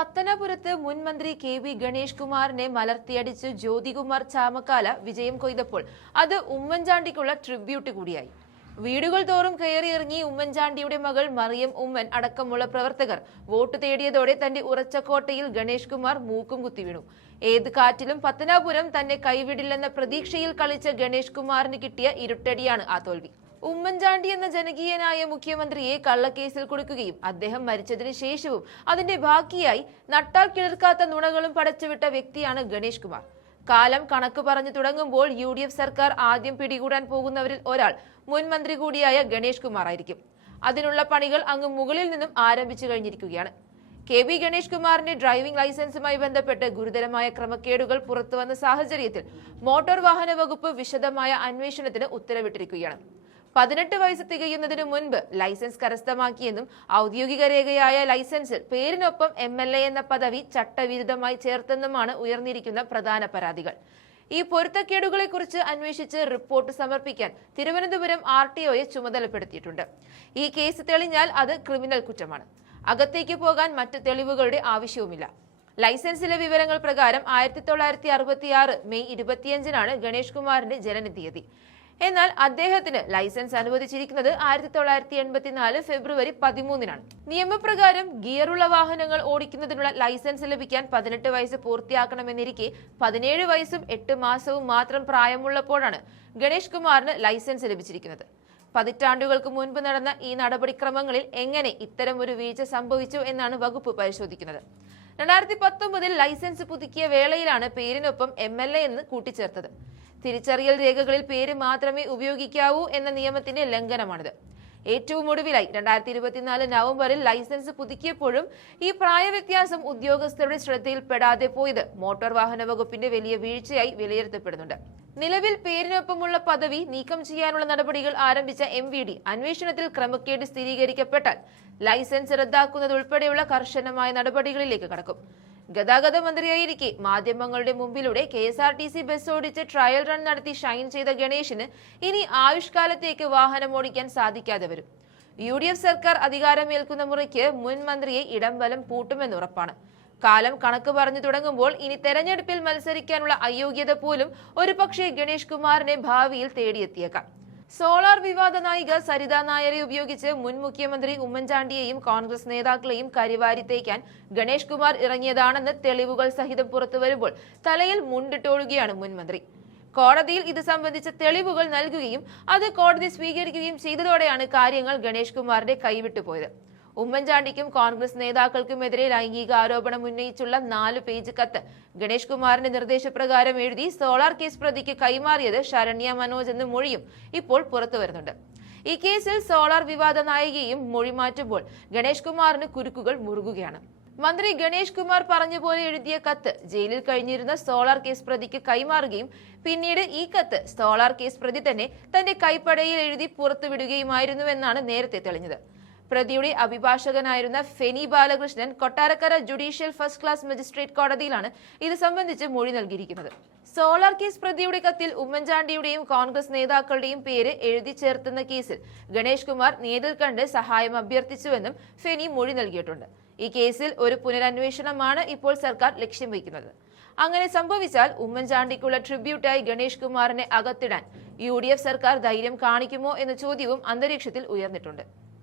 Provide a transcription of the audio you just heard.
പത്തനാപുരത്ത് മുൻ മന്ത്രി കെ.വി. ഗണേഷ് കുമാറിനെ മലർത്തിയടിച്ച് ജ്യോതികുമാർ ചാമക്കാല വിജയം കൊയ്തപ്പോൾ അത് ഉമ്മൻചാണ്ടിക്കുള്ള ട്രിബ്യൂട്ട് കൂടിയായി. വീടുകൾ തോറും കയറിയിറങ്ങി ഉമ്മൻചാണ്ടിയുടെ മകൾ മറിയം ഉമ്മൻ അടക്കമുള്ള പ്രവർത്തകർ വോട്ട് തേടിയതോടെ തന്റെ ഉറച്ച കോട്ടയിൽ ഗണേഷ് കുമാർ മൂക്കും കുത്തി വീണു. ഏത് കാറ്റിലും പത്തനാപുരം തന്നെ കൈവിടില്ലെന്ന പ്രതീക്ഷയിൽ കളിച്ച ഗണേഷ് കുമാറിന് കിട്ടിയ ഇരുട്ടടിയാണ് ആ തോൽവി. ഉമ്മൻചാണ്ടി എന്ന ജനകീയനായ മുഖ്യമന്ത്രിയെ കള്ളക്കേസിൽ കുടുക്കുകയും അദ്ദേഹം മരിച്ചതിന് ശേഷവും അതിന്റെ ബാക്കിയായി നട്ടാൽ കിളിർക്കാത്ത നുണകളും പടച്ചുവിട്ട വ്യക്തിയാണ് ഗണേഷ് കുമാർ. കാലം കണക്ക് പറഞ്ഞു തുടങ്ങുമ്പോൾ UDF സർക്കാർ ആദ്യം പിടികൂടാൻ പോകുന്നവരിൽ ഒരാൾ മുൻ മന്ത്രി കൂടിയായ ഗണേഷ് കുമാർ ആയിരിക്കും. അതിനുള്ള പണികൾ അങ്ങ് മുകളിൽ നിന്നും ആരംഭിച്ചു കഴിഞ്ഞിരിക്കുകയാണ്. കെ.വി. ഗണേഷ് കുമാറിന്റെ ഡ്രൈവിംഗ് ലൈസൻസുമായി ബന്ധപ്പെട്ട് ഗുരുതരമായ ക്രമക്കേടുകൾ പുറത്തുവന്ന സാഹചര്യത്തിൽ മോട്ടോർ വാഹന വകുപ്പ് വിശദമായ അന്വേഷണത്തിന് ഉത്തരവിട്ടിരിക്കുകയാണ്. 18 വയസ്സ് തികയുന്നതിനു മുൻപ് ലൈസൻസ് കരസ്ഥമാക്കിയെന്നും ഔദ്യോഗിക രേഖയായ ലൈസൻസിൽ പേരിനൊപ്പം MLA എന്ന പദവി ചട്ടവിരുദ്ധമായി ചേർത്തെന്നുമാണ് ഉയർന്നിരിക്കുന്ന പ്രധാന പരാതികൾ. ഈ പൊരുത്തക്കേടുകളെ കുറിച്ച് അന്വേഷിച്ച് റിപ്പോർട്ട് സമർപ്പിക്കാൻ തിരുവനന്തപുരം RTOയെ ചുമതലപ്പെടുത്തിയിട്ടുണ്ട്. ഈ കേസ് തെളിഞ്ഞാൽ അത് ക്രിമിനൽ കുറ്റമാണ്. അകത്തേക്ക് പോകാൻ മറ്റ് തെളിവുകളുടെ ആവശ്യവുമില്ല. ലൈസൻസിലെ വിവരങ്ങൾ പ്രകാരം 1966 മെയ് 25-നാണ് ഗണേഷ് കുമാറിന്റെ ജനന തീയതി. എന്നാൽ അദ്ദേഹത്തിന് ലൈസൻസ് അനുവദിച്ചിരിക്കുന്നത് 1984 ഫെബ്രുവരി 13-നാണ്. നിയമപ്രകാരം ഗിയറുള്ള വാഹനങ്ങൾ ഓടിക്കുന്നതിനുള്ള ലൈസൻസ് ലഭിക്കാൻ 18 വയസ്സ് പൂർത്തിയാക്കണമെന്നിരിക്കെ 17 വയസ്സും 8 മാസവും മാത്രം പ്രായമുള്ളപ്പോഴാണ് ഗണേഷ് കുമാറിന് ലൈസൻസ് ലഭിച്ചിരിക്കുന്നത്. പതിറ്റാണ്ടുകൾക്ക് മുൻപ് നടന്ന ഈ നടപടിക്രമങ്ങളിൽ എങ്ങനെ ഇത്തരമൊരു വീഴ്ച സംഭവിച്ചു എന്നാണ് വകുപ്പ് പരിശോധിക്കുന്നത്. 2019-ൽ ലൈസൻസ് പുതുക്കിയ വേളയിലാണ് പേരിനൊപ്പം MLA എന്ന് കൂട്ടിച്ചേർത്തത്. തിരിച്ചറിയൽ രേഖകളിൽ പേര് മാത്രമേ ഉപയോഗിക്കാവൂ എന്ന നിയമത്തിന്റെ ലംഘനമാണിത്. ഏറ്റവും ഒടുവിലായി 2024 നവംബറിൽ ലൈസൻസ് പുതുക്കിയപ്പോഴും ഈ പ്രായവ്യത്യാസം ഉദ്യോഗസ്ഥരുടെ ശ്രദ്ധയിൽപ്പെടാതെ പോയത് മോട്ടോർ വാഹന വകുപ്പിന്റെ വലിയ വീഴ്ചയായി വിലയിരുത്തപ്പെടുന്നുണ്ട്. നിലവിൽ പേരിനൊപ്പമുള്ള പദവി നീക്കം ചെയ്യാനുള്ള നടപടികൾ ആരംഭിച്ച MVD അന്വേഷണത്തിൽ ക്രമക്കേട് സ്ഥിരീകരിക്കപ്പെട്ടാൽ ലൈസൻസ് റദ്ദാക്കുന്നതുൾപ്പെടെയുള്ള കർശനമായ നടപടികളിലേക്ക് കടക്കും. ഗതാഗത മന്ത്രിയായിരിക്കെ മാധ്യമങ്ങളുടെ മുമ്പിലൂടെ KSRTC ബസ് ഓടിച്ച് ട്രയൽ റൺ നടത്തി ഷൈൻ ചെയ്ത ഗണേഷിന് ഇനി ആയുഷ്കാലത്തേക്ക് വാഹനം ഓടിക്കാൻ സാധിക്കാതെ വരും. UDF സർക്കാർ അധികാരമേൽക്കുന്ന മുറയ്ക്ക് മുൻ മന്ത്രിയെ ഇടംബലം പൂട്ടുമെന്നുറപ്പാണ്. കാലം കണക്ക് പറഞ്ഞു തുടങ്ങുമ്പോൾ ഇനി തെരഞ്ഞെടുപ്പിൽ മത്സരിക്കാനുള്ള അയോഗ്യത പോലും ഒരുപക്ഷെ ഗണേഷ് കുമാറിനെ ഭാവിയിൽ തേടിയെത്തിയേക്കാം. സോളാർ വിവാദ നായിക സരിത നായരെ ഉപയോഗിച്ച് മുൻ മുഖ്യമന്ത്രി ഉമ്മൻചാണ്ടിയെയും കോൺഗ്രസ് നേതാക്കളെയും കരിവാരി തേക്കാൻ ഗണേഷ് കുമാർ ഇറങ്ങിയതാണെന്ന് തെളിവുകൾ സഹിതം പുറത്തുവരുമ്പോൾ തലയിൽ മുണ്ടിട്ടോടുകയാണ് മുൻമന്ത്രി. കോടതിയിൽ ഇത് സംബന്ധിച്ച തെളിവുകൾ നൽകുകയും അത് കോടതി സ്വീകരിക്കുകയും ചെയ്തതോടെയാണ് കാര്യങ്ങൾ ഗണേഷ് കുമാറിന്റെ കൈവിട്ടുപോയത്. ഉമ്മൻചാണ്ടിക്കും കോൺഗ്രസ് നേതാക്കൾക്കുമെതിരെ ലൈംഗിക ആരോപണം ഉന്നയിച്ചുള്ള 4 പേജ് കത്ത് ഗണേഷ് കുമാറിന്റെ നിർദ്ദേശപ്രകാരം എഴുതി സോളാർ കേസ് പ്രതിക്ക് കൈമാറിയത് ശരണ്യ മനോജ് എന്ന മൊഴിയും ഇപ്പോൾ പുറത്തുവരുന്നുണ്ട്. ഈ കേസിൽ സോളാർ വിവാദ നായികയും മൊഴി മാറ്റുമ്പോൾ ഗണേഷ് കുമാറിന് കുരുക്കുകൾ മുറുകുകയാണ്. മന്ത്രി ഗണേഷ് കുമാർ പറഞ്ഞ പോലെ എഴുതിയ കത്ത് ജയിലിൽ കഴിഞ്ഞിരുന്ന സോളാർ കേസ് പ്രതിക്ക് കൈമാറുകയും പിന്നീട് ഈ കത്ത് സോളാർ കേസ് പ്രതി തന്നെ തന്റെ കൈപ്പടയിൽ എഴുതി പുറത്തുവിടുകയുമായിരുന്നുവെന്നാണ് നേരത്തെ തെളിഞ്ഞത്. പ്രതിയുടെ അഭിഭാഷകനായിരുന്ന Feni Balakrishnan Kottarakkara judicial first class magistrate കോടതിയിലാണ് ഇത് സംബന്ധിച്ച് മൊഴി നൽകിയിരിക്കുന്നത്. സോളാർ കേസ് പ്രതിയുടെ കത്തിൽ ഉമ്മൻചാണ്ടിയുടെയും കോൺഗ്രസ് നേതാക്കളുടെയും പേര് എഴുതി ചേർത്തുന്ന കേസിൽ ഗണേഷ് കുമാർ നേരിൽ കണ്ട് സഹായം അഭ്യർത്ഥിച്ചുവെന്നും ഫെനി മൊഴി നൽകിയിട്ടുണ്ട്. ഈ കേസിൽ ഒരു പുനരന്വേഷണമാണ് ഇപ്പോൾ സർക്കാർ ലക്ഷ്യം വയ്ക്കുന്നത്. അങ്ങനെ സംഭവിച്ചാൽ ഉമ്മൻചാണ്ടിക്കുള്ള ട്രിബ്യൂട്ടായി ഗണേഷ് കുമാറിനെ അകത്തിടാൻ UDF സർക്കാർ ധൈര്യം കാണിക്കുമോ എന്ന ചോദ്യവും അന്തരീക്ഷത്തിൽ ഉയർന്നിട്ടുണ്ട്.